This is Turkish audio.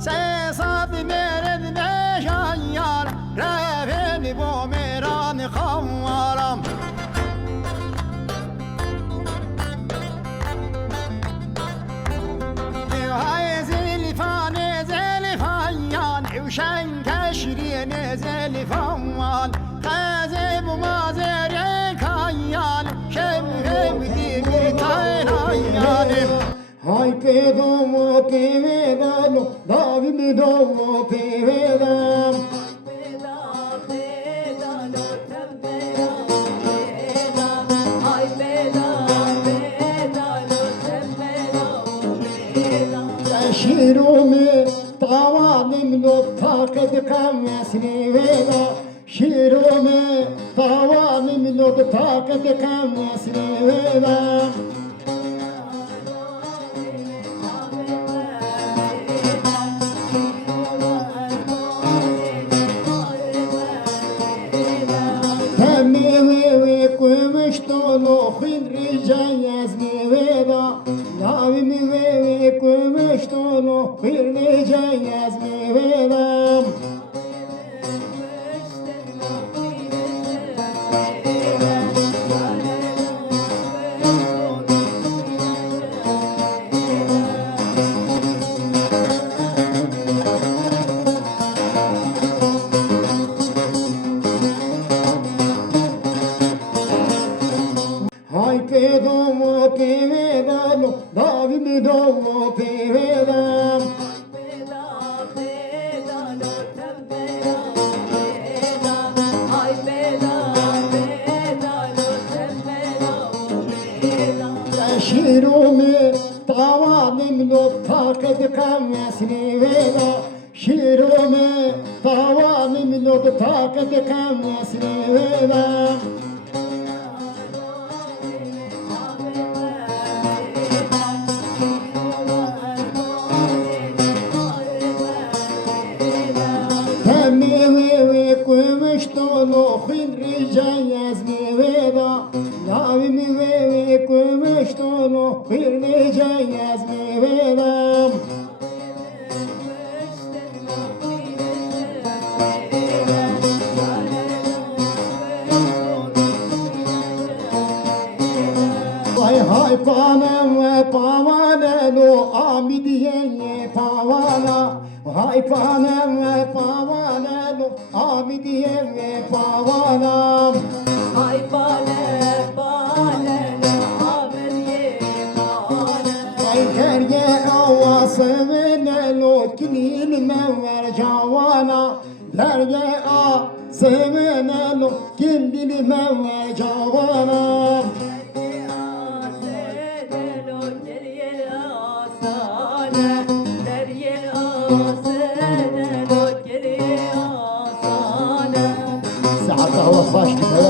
سيصاب مرد بشيار رافل بوميران خوارم هاي زلفان زلفان وشن كشرين زلفان خازب ومازر كيان شبه ودي تاينان هاي كدوم كيدانو داوي مدوم كيدان شيرومي طوالم لو طاقد كمسني ولا شيرومي طوالم لو طاقد كمسني ولا Lo fin ricayas mi veda, navi mi vede come stono, fin ricayas mi veda. Domo che vedano, davi mi domo che vedano. شيرومي طوالم لو طاقد كمسني ولا شيرومي طوالم لو طاقد كمسني ولا Lo fin ricayas mi veda, navi mi vede come stono, fin ricayas mi veda. Hay panam pavana lo amidiye pavana. Hay panam pavana lo amidiye pavana. Hay pane lo amidiye pavana. Hay kerye avasımene lo kinil menver cavana. Kerye avasımene lo kinil menver cavana. هو خاشك